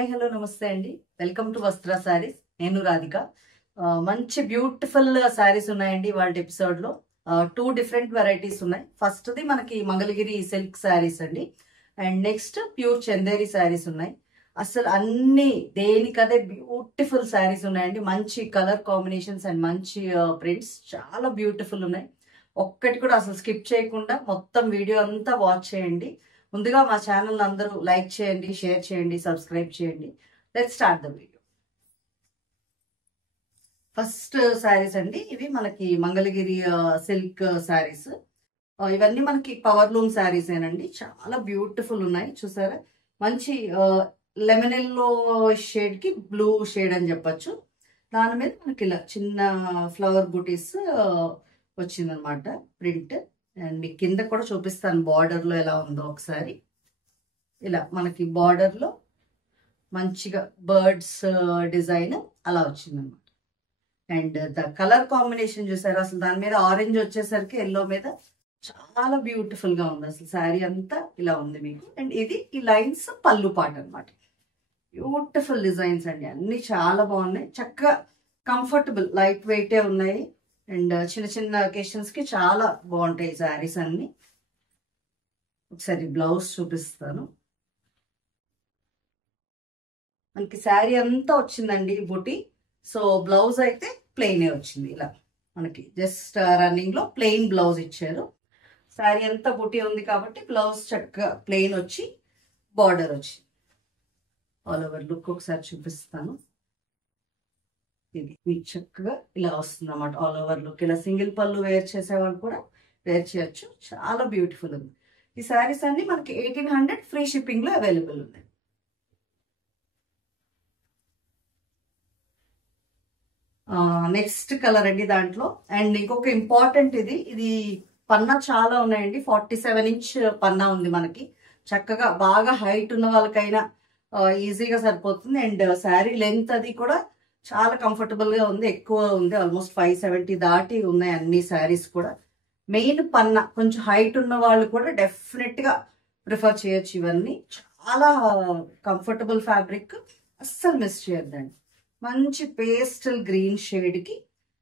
Hi hello నమస్తే అండి. Welcome to వస్త్ర సారీస్. నేను రాధిక. మంచి బ్యూటిఫుల్ సారీస్ ఉన్నాయండి వాళ్ళ ఎపిసోడ్ లో. 2 డిఫరెంట్ వెరైటీస్ ఉన్నాయి. ఫస్ట్ ది మనకి మంగళగిరి సిల్క్ సారీస్ అండి, and next pure Chanderi saris ఉన్నాయి. అసలు అన్ని దేనికదే బ్యూటిఫుల్ సారీస్ ఉన్నాయండి. మంచి కలర్ కాంబినేషన్స్ అండ్ మంచి ప్రింట్స్ చాలా బ్యూటిఫుల్ ఉన్నాయి. ఒక్కటి కూడా అసలు స్కిప్ చేయకుండా మొత్తం వీడియో అంతా వాచ్ చేయండి. ముందుగా మా ఛానల్ అందరూ లైక్ చేయండి, షేర్ చేయండి, సబ్స్క్రైబ్ చేయండి. Let's start the video. First saris అండి, ఇవి మనకి మంగళగిరి సిల్క్ శారీస్. ఇవన్నీ మనకి పవర్ లూమ్ శారీస్ ఏనండి. చాలా బ్యూటిఫుల్ ఉన్నాయి. చూసారా, మంచి లెమన్ ఎల్లో షేడ్ కి బ్లూ షేడ్ అని చెప్పొచ్చు. దాని మీద మనకి ఇలా చిన్న ఫ్లవర్ బూటీస్ వచ్చిందనమాట ప్రింట్. అండ్ మీకు కింద కూడా చూపిస్తాను బార్డర్ లో ఎలా ఉందో ఒకసారి. ఇలా మనకి బార్డర్ లో మంచిగా బర్డ్స్ డిజైన్ అలా వచ్చిందనమాట. అండ్ ద కలర్ కాంబినేషన్ చూసారు, అసలు దాని మీద ఆరెంజ్ వచ్చేసరికి ఎల్లో మీద చాలా బ్యూటిఫుల్ గా ఉంది. అసలు శారీ అంతా ఇలా ఉంది మీకు. అండ్ ఇది ఈ లైన్స్ పళ్ళు పాట అనమాట. బ్యూటిఫుల్ డిజైన్స్ అండి, అన్ని చాలా బాగున్నాయి. చక్కగా కంఫర్టబుల్ లైట్ వెయిటే ఉన్నాయి. అండ్ చిన్న చిన్న అకేషన్స్ కి చాలా బాగుంటాయి శారీస్ అన్ని. ఒకసారి బ్లౌజ్ చూపిస్తాను. మనకి శారీ అంతా వచ్చిందండి బుటీ. సో బ్లౌజ్ అయితే ప్లెయిన్ వచ్చింది. ఇలా మనకి జస్ట్ రన్నింగ్ లో ప్లెయిన్ బ్లౌజ్ ఇచ్చారు. శారీ అంతా బుటీ ఉంది కాబట్టి బ్లౌజ్ చక్కగా ప్లెయిన్ వచ్చి బార్డర్ వచ్చింది. ఆల్ ఓవర్ లుక్ ఒకసారి చూపిస్తాను. ఇది మీకు చక్కగా ఇలా వస్తుంది అన్నమాట. ఆల్ ఓవర్ లుక్ ఇలా సింగిల్ పళ్ళు వేర్ చేసేవాళ్ళు కూడా వేర్ చేయొచ్చు. చాలా బ్యూటిఫుల్ ఉంది. ఈ శారీస్ అన్ని మనకి 1800 ఫ్రీ షిప్పింగ్ లో అవైలబుల్ ఉంది. నెక్స్ట్ కలర్ అండి దాంట్లో. అండ్ ఇంకొక ఇంపార్టెంట్, ఇది పన్నా చాలా ఉన్నాయండి. 47 ఇంచ్ పన్నా ఉంది మనకి. చక్కగా బాగా హైట్ ఉన్న వాళ్ళకైనా ఈజీగా సరిపోతుంది. అండ్ శారీ లెంత్ అది కూడా చాలా కంఫర్టబుల్ గా ఉంది, ఎక్కువ ఉంది. ఆల్మోస్ట్ 570 దాటి ఉన్నాయి అన్ని శారీస్ కూడా. మెయిన్ పన్నా కొంచెం హైట్ ఉన్న వాళ్ళు కూడా డెఫినెట్ గా ప్రిఫర్ చేయొచ్చు. ఇవన్నీ చాలా కంఫర్టబుల్ ఫ్యాబ్రిక్, అస్సలు మిస్ చేయొద్దండి. మంచి పేస్టల్ గ్రీన్ షేడ్ కి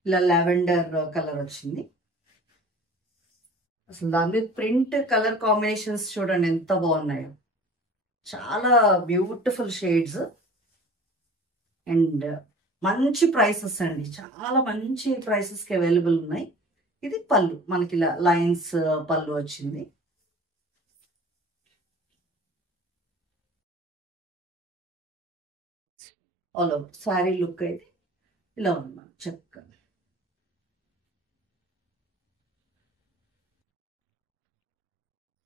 ఇలా లావెండర్ కలర్ వచ్చింది. అసలు దాని మీద ప్రింట్ కలర్ కాంబినేషన్స్ చూడండి ఎంత బాగున్నాయో. చాలా బ్యూటిఫుల్ షేడ్స్ అండ్ మంచి ప్రైసెస్ అండి. చాలా మంచి ప్రైసెస్ కి అవైలబుల్ ఉన్నాయి. ఇది పళ్ళు మనకి ఇలా లైన్స్ పళ్ళు వచ్చింది. ఆల్ ఓవర్ శారీ లుక్ అయితే ఇలా ఉంది చక్కగా.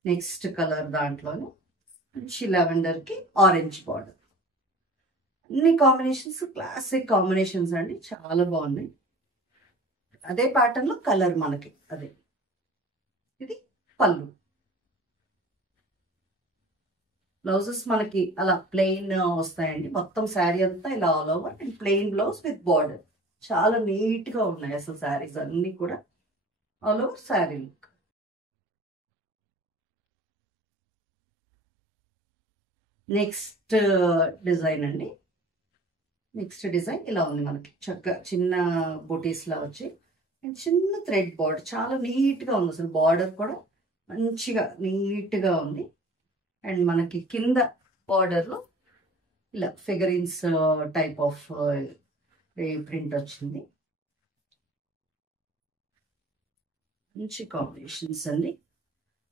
నెక్స్ట్ కలర్ దాంట్లోనే మంచి లెవెండర్ కి ఆరెంజ్ బార్డర్. అన్ని కాంబినేషన్స్ క్లాసిక్ కాంబినేషన్స్ అండి, చాలా బాగున్నాయి. అదే ప్యాటర్న్ లో కలర్ మనకి అదే. ఇది పళ్ళు. బ్లౌజెస్ మనకి అలా ప్లెయిన్ వస్తాయండి. మొత్తం శారీ అంతా ఇలా all over and plain blouse with border. చాలా నీట్ గా ఉన్నాయి అసలు శారీస్ అన్ని కూడా. All over sari look. Next design అండి. నెక్స్ట్ డిజైన్ ఇలా ఉంది మనకి. చక్కగా చిన్న బూటీస్ లా వచ్చి అండ్ చిన్న థ్రెడ్ బార్డర్. చాలా నీట్ గా ఉంది అసలు. బార్డర్ కూడా మంచిగా నీట్ గా ఉంది. అండ్ మనకి కింద బార్డర్ లో ఇలా ఫిగరిన్స్ టైప్ ఆఫ్ ప్రింట్ వచ్చింది. మంచి కాంబినేషన్స్ అండి.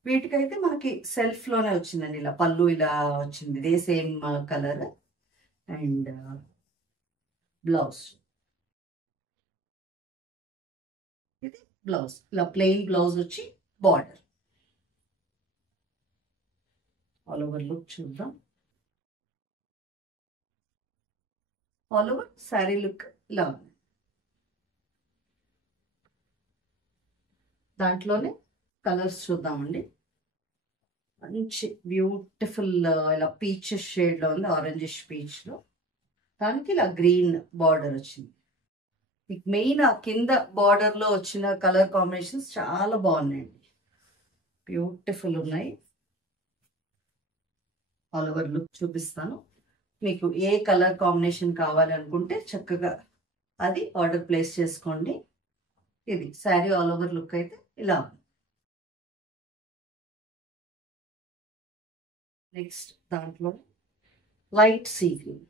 వీటికైతే మనకి సెల్ఫ్ లోనే వచ్చిందండి. ఇలా పళ్ళు ఇలా వచ్చింది, ఇదే సేమ్ కలర్. అండ్ బ్లౌజ్, ఇది బ్లౌజ్ ఇలా ప్లెయిన్ బ్లౌజ్ వచ్చి బార్డర్. ఆల్ ఓవర్ లుక్ చూద్దాం. ఆల్ ఓవర్ శారీ లుక్ ఇలా ఉంది. దాంట్లోనే కలర్స్ చూద్దామండి. మంచి బ్యూటిఫుల్ ఇలా పీచ్ షేడ్ లో ఉంది, ఆరెంజిష్ పీచ్ లో. దానికి ఇలా గ్రీన్ బార్డర్ వచ్చింది. మెయిన్ కింద బార్డర్ లో వచ్చిన కలర్ కాంబినేషన్స్ చాలా బాగున్నాయండి, బ్యూటిఫుల్ ఉన్నాయి. ఆల్ ఓవర్ లుక్ చూపిస్తాను. మీకు ఏ కలర్ కాంబినేషన్ కావాలి అనుకుంటే చక్కగా అది ఆర్డర్ ప్లేస్ చేసుకోండి. ఇది శారీ ఆల్ ఓవర్ లుక్ అయితే ఇలా ఉంది. నెక్స్ట్ దాంట్లో light sea green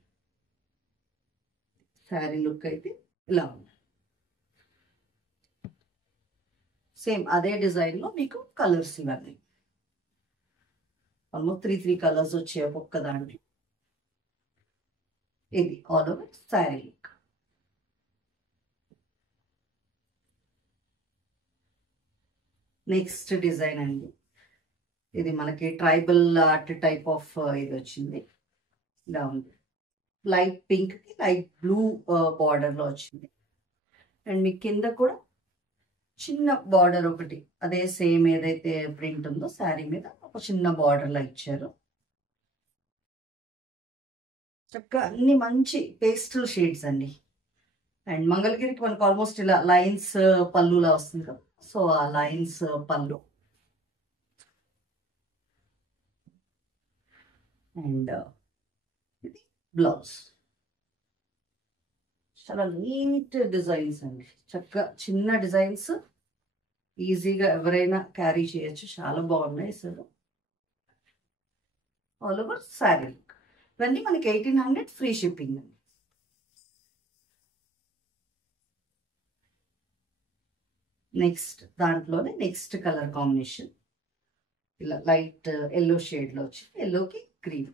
sari look అయితే ఇలా ఉంది. సేమ్ అదే డిజైన్లో మీకు కలర్స్ ఇవన్నీ ఆల్మోస్ట్ 3 కలర్స్ వచ్చాయి ఒక్కొక్క దాంట్లో. ఇది all over sari look. Next design అండి, ఇది మనకి ట్రైబల్ ఆర్ట్ టైప్ ఆఫ్ ఇది వచ్చింది. ఇలా ఉంది. లైట్ పింక్ కి లైట్ బ్లూ బార్డర్ లో వచ్చింది. అండ్ మీ కింద కూడా చిన్న బార్డర్ ఒకటి అదే సేమ్ ఏదైతే ప్రింట్ ఉందో శారీ మీద ఒక చిన్న బార్డర్ లా ఇచ్చారు. చక్కగా అన్ని మంచి పేస్టల్ షేడ్స్ అండి. అండ్ మంగళగిరికి మనకు ఆల్మోస్ట్ ఇలా లైన్స్ పళ్ళులా వస్తుంది కదా, సో ఆ లైన్స్ పళ్ళు. అండ్ ఇది బ్లౌజ్. చాలా నీట్ డిజైన్స్ అండి, చక్కగా చిన్న డిజైన్స్, ఈజీగా ఎవరైనా క్యారీ చేయొచ్చు. చాలా బాగున్నాయి అసలు. All over sari look. ఇవన్నీ మనకి 1800 ఫ్రీ షిప్పింగ్ అండి. నెక్స్ట్ దాంట్లోనే నెక్స్ట్ కలర్ కాంబినేషన్ ఇలా లైట్ ఎల్లో షేడ్లో వచ్చింది. ఎల్లోకి గ్రీన్.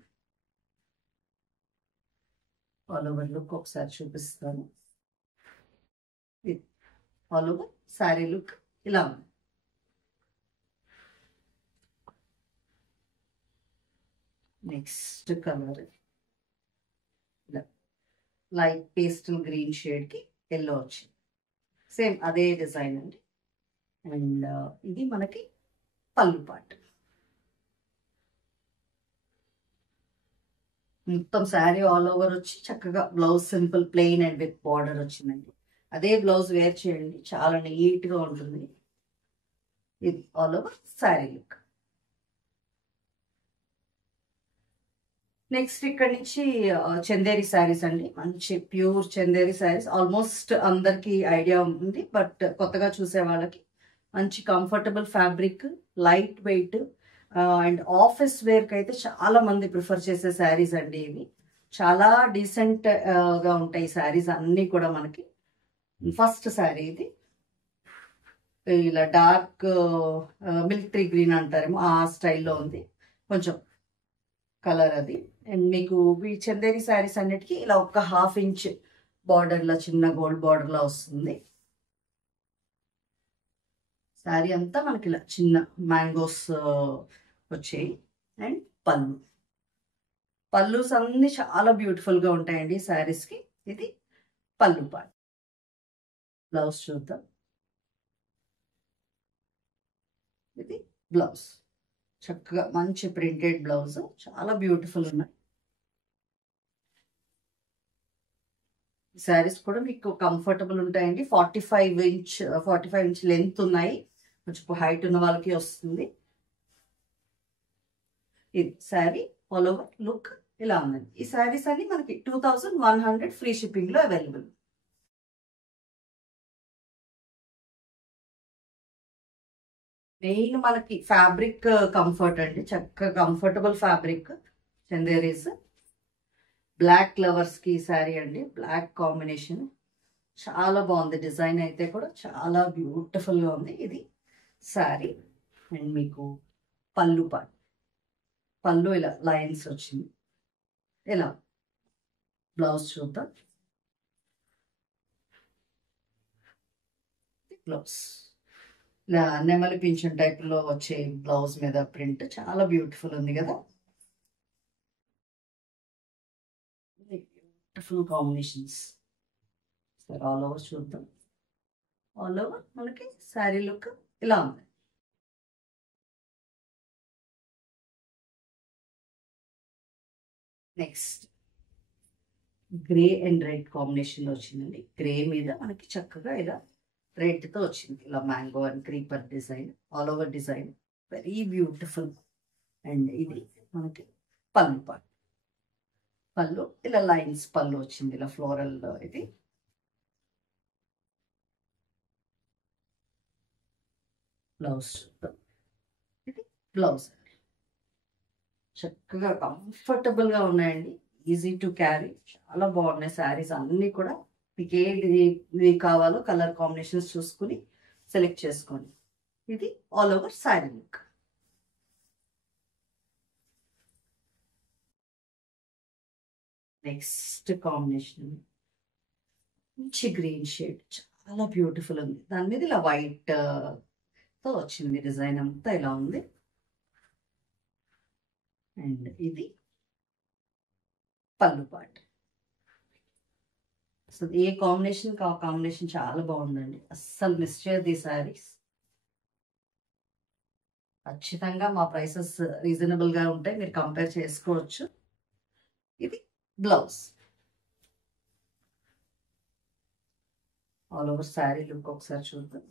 ఆల్ ఓవర్ లుక్ ఒకసారి చూపిస్తాను. ఆల్ ఓవర్ శారీ లుక్ ఇలా ఉంది. నెక్స్ట్ కలర్ ఇలా లైట్ పేస్టల్ గ్రీన్ షేడ్కి ఎల్లో వచ్చింది. సేమ్ అదే డిజైన్ అండి. అండ్ ఇది మనకి పళ్ళు పార్ట్. మొత్తం శారీ ఆల్ ఓవర్ వచ్చి చక్కగా blouse simple plain and with border వచ్చిందండి. అదే బ్లౌజ్ వేర్ చేయండి, చాలా నీట్గా ఉంటుంది. ఇది all over sari look. Next ఇక్కడ నుంచి చందేరి శారీస్ అండి. మంచి ప్యూర్ చందేరి శారీస్. ఆల్మోస్ట్ అందరికి ఐడియా ఉంటుంది, బట్ కొత్తగా చూసే వాళ్ళకి మంచి comfortable fabric, light weight and office వేర్కి అయితే చాలా మంది ప్రిఫర్ చేసే శారీస్ అండి. ఇవి చాలా డీసెంట్ గా ఉంటాయి శారీస్ అన్నీ కూడా. మనకి ఫస్ట్ శారీ ఇది ఇలా డార్క్ మిలిటరీ గ్రీన్ అంటారేమో ఆ స్టైల్లో ఉంది కొంచెం కలర్ అది. అండ్ మీకు ఈ చందేరి శారీస్ అన్నిటికీ ఇలా ఒక 1/2 ఇంచ్ బార్డర్లో చిన్న గోల్డ్ బార్డర్లో వస్తుంది. శారీ అంతా మనకి ఇలా చిన్న మ్యాంగోస్ వచ్చాయి. అండ్ పళ్ళుస్ అన్ని చాలా బ్యూటిఫుల్గా ఉంటాయండి శారీస్కి. ఇది పళ్ళు పార్ట్. బ్లౌజ్ చూద్దాం. ఇది బ్లౌజ్, చక్కగా మంచి ప్రింటెడ్ బ్లౌజ్, చాలా బ్యూటిఫుల్ ఉన్నాయి. శారీస్ కూడా మీకు కంఫర్టబుల్ ఉంటాయండి. 45 ఇంచ్ లెంత్ ఉన్నాయి. కొంచెం హైట్ ఉన్న వాళ్ళకి వస్తుంది. ఇది శారీ ఆల్ ఓవర్ లుక్ ఇలా ఉందండి. ఈ శారీస్ అన్ని మనకి 2100 ఫ్రీ షిప్పింగ్ లో అవైలబుల్. మెయిన్ మనకి ఫ్యాబ్రిక్ కంఫర్ట్ అండి, చక్కగా comfortable fabric. Chanderis black lovers కి శారీ అండి. బ్లాక్ కాంబినేషన్ చాలా బాగుంది. డిజైన్ అయితే కూడా చాలా బ్యూటిఫుల్ గా ఉంది. ఇది శారీ. అండ్ మీకు పళ్ళు పార్ట్. పళ్ళు ఇలా లైన్స్ వచ్చింది. ఇలా బ్లౌజ్ చూద్దాం. బ్లౌజ్ ఇలా నెమలి పింఛన్ టైప్ లో వచ్చే బ్లౌజ్ మీద ప్రింట్ చాలా బ్యూటిఫుల్ ఉంది కదా. Beautiful combinations. సరే ఆల్ ఓవర్ చూద్దాం. ఆల్ ఓవర్ మనకి శారీ లుక్ ఇలా ఉంది. Next grey and red combination వచ్చిందండి. గ్రే మీద మనకి చక్కగా ఇలా రెడ్ తో వచ్చింది. ఇలా mango and creeper design, all over design, very beautiful. And ఇది మనకి పళ్ళు పార్ట్. పళ్ళు ఇలా లైన్స్ పళ్ళు వచ్చింది, ఇలా ఫ్లోరల్ ఇది. బ్లౌజ్ ఇది బ్లౌజ్. చక్కగా కంఫర్టబుల్ గా ఉన్నాయండి, ఈజీ టు క్యారీ, చాలా బాగున్నాయి శారీస్ అన్ని కూడా. మీకు ఏది కావాలో కలర్ కాంబినేషన్స్ చూసుకుని సెలెక్ట్ చేసుకోండి. ఇది all over sari look. Next combination మంచి గ్రీన్ షేడ్, చాలా బ్యూటిఫుల్ ఉంది. దాని మీద ఇలా వైట్ తో వచ్చింది, డిజైన్ అంతా ఇలా ఉంది. అండ్ ఇది పళ్ళు పార్ట్. అసలు ఏ కాంబినేషన్ కాంబినేషన్ చాలా బాగుందండి, అస్సలు మిస్ చేయదు ఈ శారీస్. ఖచ్చితంగా మా ప్రైసెస్ రీజనబుల్ గా ఉంటాయి, మీరు కంపేర్ చేసుకోవచ్చు. ఇది blouse. All over sari look ఒకసారి చూద్దాం.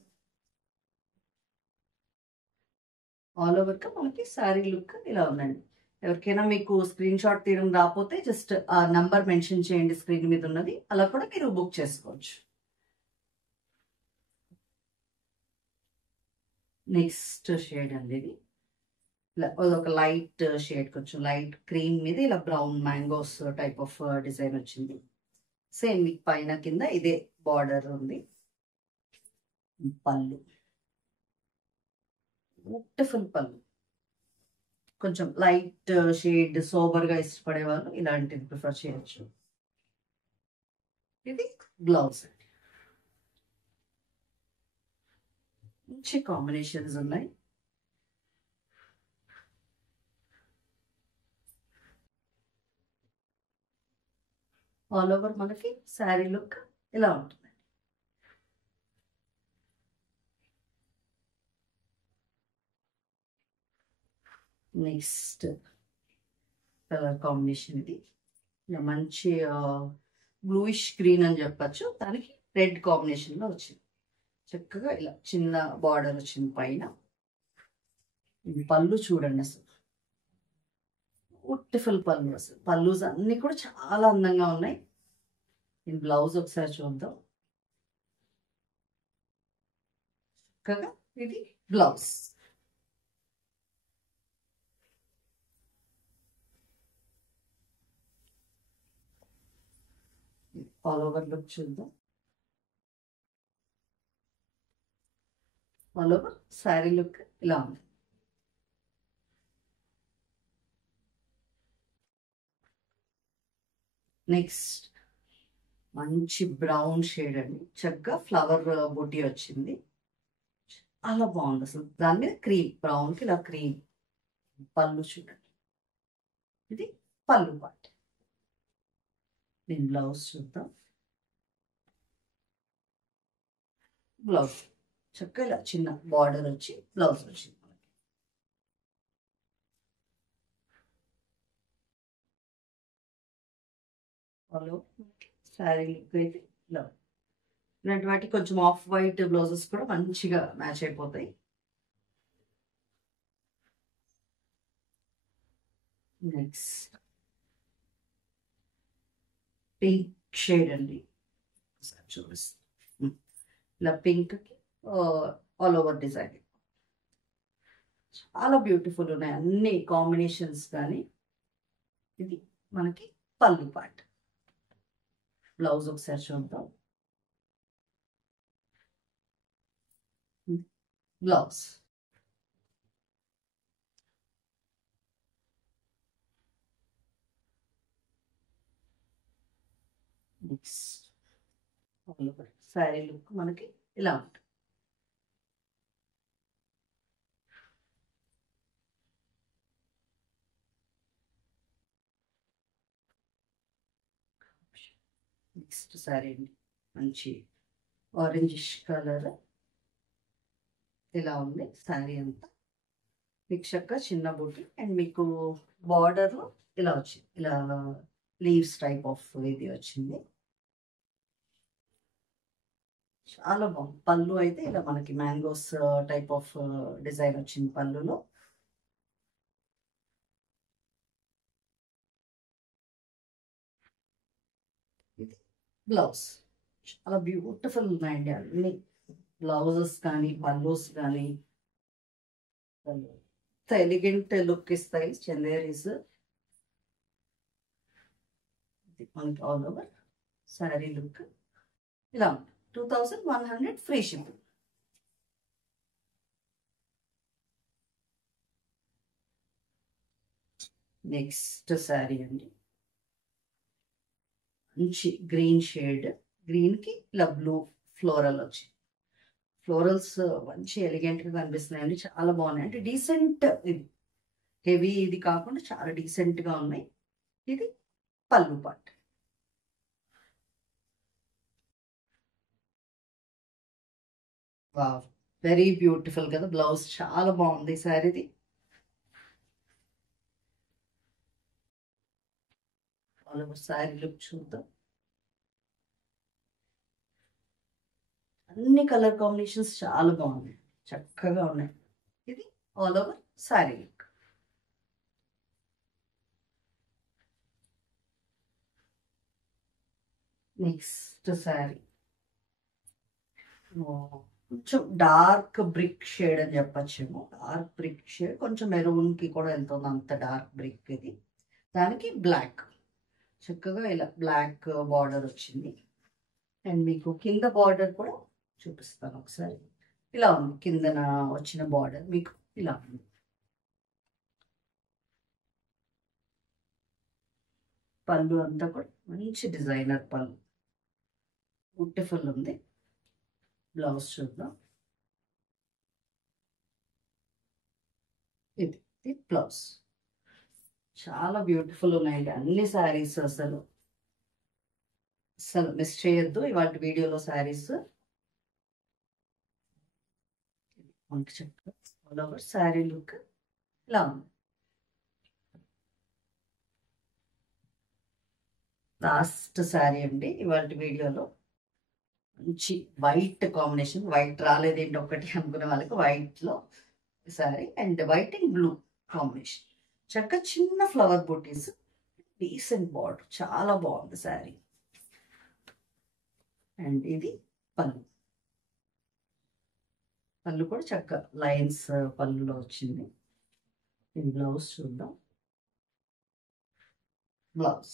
ఆల్ ఓవర్ గా మనకి శారీ లుక్ ఇలా ఉందండి. ఎవరికైనా మీకు స్క్రీన్ షాట్ తీయడం రాకపోతే జస్ట్ ఆ నంబర్ మెన్షన్ చేయండి స్క్రీన్ మీద ఉన్నది, అలా కూడా మీరు బుక్ చేసుకోవచ్చు. నెక్స్ట్ షేడ్ అండి ఇది. ఒక లైట్ షేడ్, కొంచెం లైట్ క్రీమ్ మీద ఇలా brown mangoes type of design వచ్చింది. సేమ్ మీకు పైన కింద ఇదే బార్డర్ ఉంది. పళ్ళు బ్యూటిఫుల్ పళ్ళు, కొంచెం లైట్ షేడ్ సోబర్ గా ఇష్టపడే వాళ్ళు ఇలాంటివి ప్రిఫర్ చేయొచ్చు. ఇది బ్లౌజ్. మంచి కాంబినేషన్స్ ఉన్నాయి. ఆల్ ఓవర్ మనకి శారీ లుక్ ఇలా ఉంటుంది. నెక్స్ట్ కలర్ కాంబినేషన్ ఇది మంచి బ్లూయిష్ గ్రీన్ అని చెప్పచ్చు, దానికి రెడ్ కాంబినేషన్ లో వచ్చింది. చక్కగా ఇలా చిన్న బార్డర్ వచ్చింది పైన. పళ్ళు చూడండి, అసలు బ్యూటిఫుల్ పళ్ళు, అసలు పళ్ళుస్ అన్ని కూడా చాలా అందంగా ఉన్నాయి. నేను బ్లౌజ్ ఒకసారి చూద్దాం. చక్కగా ఇది బ్లౌజ్. ఆల్ ఓవర్ లుక్ చూద్దాం. ఆల్ ఓవర్ శారీ లుక్ ఇలా ఉంది. నెక్స్ట్ మంచి బ్రౌన్ షేడ్ అండి, చక్కగా ఫ్లవర్ బుట్టి వచ్చింది, చాలా బాగుంది. అసలు దాని మీద క్రీమ్, బ్రౌన్ కి ఇలా క్రీమ్. పళ్ళు చూడండి, ఇది పళ్ళు పార్ట్. నేను బ్లౌజ్ చూద్దాం. బ్లౌజ్ చక్కగా ఇలా చిన్న బార్డర్ వచ్చి బ్లౌజ్ వచ్చింది. హలో, శారీ లుక్ అయితే ఇలా. ఇలాంటి వాటికి కొంచెం ఆఫ్ వైట్ బ్లౌజెస్ కూడా మంచిగా మ్యాచ్ అయిపోతాయి. నెక్స్ట్ పింక్ షేడ్ అండి, చూపిస్తాను. ఇలా పింక్ కి ఆల్ ఓవర్ డిజైన్ చాలా బ్యూటిఫుల్ ఉన్నాయి అన్ని కాంబినేషన్స్. కానీ ఇది మనకి పళ్ళు పార్ట్. బ్లౌజ్ ఒకసారి చూద్దాం. Blouse next all over sari look మనకి ఇలా ఉంటుంది. నెక్స్ట్ శారీ అండి, మంచి ఆరెంజిష్ కలర్ ఇలా ఉంది శారీ అంతా. మీకు చక్కగా చిన్న బూటీ అండ్ మీకు బార్డర్ ఇలా వచ్చింది, ఇలా లీవ్స్ టైప్ ఆఫ్ ఇది వచ్చింది. చాలా బాగుంది. పళ్ళు అయితే ఇలా మనకి మ్యాంగోస్ టైప్ ఆఫ్ డిజైన్ వచ్చింది పళ్ళులో. బ్లౌజ్ చాలా బ్యూటిఫుల్ ఉన్నాయండి అన్ని బ్లౌజెస్ కానీ పల్లూస్ కానీ ఎలిగెంట్ లుక్ ఇస్తాయి చందేరీస్. మనకి ఆల్ ఓవర్ శారీ లుక్ ఇలా 2100 ఫ్రీ షిప్పింగ్. నెక్స్ట్ శారీ అండి మంచి గ్రీన్ షేడ్, గ్రీన్ కి ఇలా బ్లూ ఫ్లోరల్ వచ్చి ఫ్లోరల్స్ మంచి ఎలిగెంట్ గా కనిపిస్తున్నాయండి, చాలా బాగున్నాయి. అంటే డీసెంట్, ఇది హెవీ ఇది కాకుండా చాలా డీసెంట్ గా ఉన్నాయి. ఇది పళ్ళు పార్ట్. వావ్, వెరీ బ్యూటిఫుల్ కదా. బ్లౌజ్ చాలా బాగుంది శారీది. ఆల్ ఓవర్ శారీ లుక్ చూద్దాం. అన్ని కలర్ కాంబినేషన్స్ చాలా బాగున్నాయి, చక్కగా ఉన్నాయి. ఇది all over sari look. Next sari కొంచెం డార్క్ బ్రిక్ షేడ్ అని చెప్పచ్చేమో. డార్క్ బ్రిక్ షేడ్, కొంచెం మెరూన్ కి కూడా వెళ్తుంది, అంత డార్క్ బ్రిక్ ఇది. దానికి బ్లాక్, చక్కగా ఇలా బ్లాక్ బార్డర్ వచ్చింది. అండ్ మీకు కింద బార్డర్ కూడా చూపిస్తాను ఒకసారి. ఇలా ఉంది కిందన వచ్చిన బార్డర్, మీకు ఇలా ఉంది. పళ్ళు అంతా కూడా మంచి డిజైనర్ పళ్ళు, బ్యూటిఫుల్ ఉంది. బ్లౌజ్ చూద్దాం. ఇది బ్లౌజ్ చాలా బ్యూటిఫుల్ ఉన్నాయండి అన్ని శారీస్. అసలు మిస్ చేయొద్దు ఇవాళ వీడియోలో శారీస్. మనకి చక్కగా ఆల్ ఓవర్ శారీ లుక్ ఇలా ఉంది. లాస్ట్ శారీ అండి ఇవాళ వీడియోలో. మంచి వైట్ కాంబినేషన్, వైట్ రాలేదేంటి ఒకటి అనుకునే వాళ్ళకి వైట్ లో sari and white and blue combination. చక్కగా చిన్న ఫ్లవర్ బూటీస్, డీసెంట్ బార్డర్, చాలా బాగుంది శారీ. అండ్ ఇది పళ్ళు. పళ్ళు కూడా చక్కగా లైన్స్ పళ్ళులో వచ్చింది. ఇది బ్లౌజ్ చూద్దాం. Blouse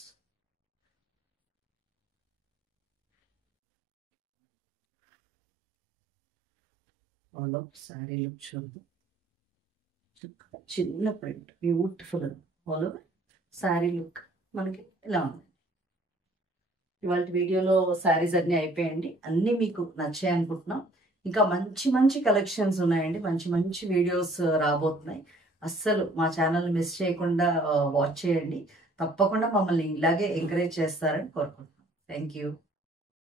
all of sari look చూద్దాం. చిన్న print, beautiful. All over sari look మనకి ఇలా ఉంది. ఇవాళ వీడియోలో శారీస్ అన్నీ అయిపోయాయండి, అన్నీ మీకు నచ్చాయి అనుకుంటున్నాం. ఇంకా మంచి మంచి కలెక్షన్స్ ఉన్నాయండి, మంచి మంచి వీడియోస్ రాబోతున్నాయి. అస్సలు మా ఛానల్ మిస్ చేయకుండా వాచ్ చేయండి. తప్పకుండా మమ్మల్ని ఇలాగే ఎంకరేజ్ చేస్తారని కోరుకుంటున్నాం. Thank you.